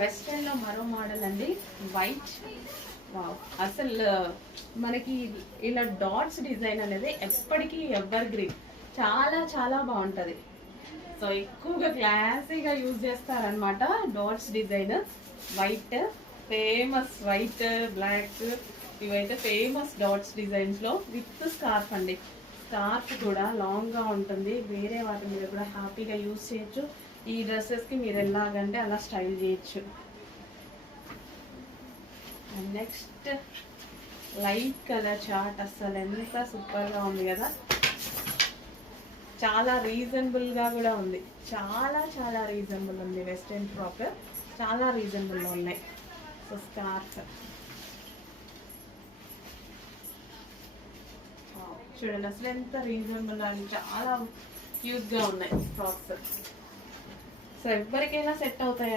Western లో మరో model అండి, వైట్. వావ్, అసలు మనకి ఇలా డాట్స్ డిజైన్ అనేది ఎప్పటికీ ఎవర్ గ్రీన్, చాలా చాలా బాగుంటది. సో ఎక్కువగా క్లాసీగా యూజ్ చేస్తారనమాట dots design. White famous, white black ఇవైతే ఫేమస్ డాట్స్ డిజైన్స్ లో విత్ స్కార్ఫ్ అండి. స్కార్ఫ్ కూడా లాంగ్ గా ఉంటుంది, వేరే వాటి మీద కూడా హ్యాపీగా యూజ్ చేయొచ్చు. ఈ డ్రెస్సెస్ కి మీరు ఎలాగంటే అలా స్టైల్ చేయొచ్చు. And next light colour chart, అసలు ఎంత సూపర్ గా ఉంది కదా. చాలా రీజనబుల్ గా కూడా ఉంది, చాలా చాలా రీజనబుల్ ఉంది. వెస్ట్రన్ ఫ్రాక్ చాలా రీజనబుల్ లో ఉన్నాయి. సో స్కార్ఫ్ చూడండి, అసలు ఎంత రీజనబుల్ అని, చాలా క్యూట్ గా ఉన్నాయి ఫ్రాక్స్. సో ఎవరికైనా సెట్ అవుతాయి.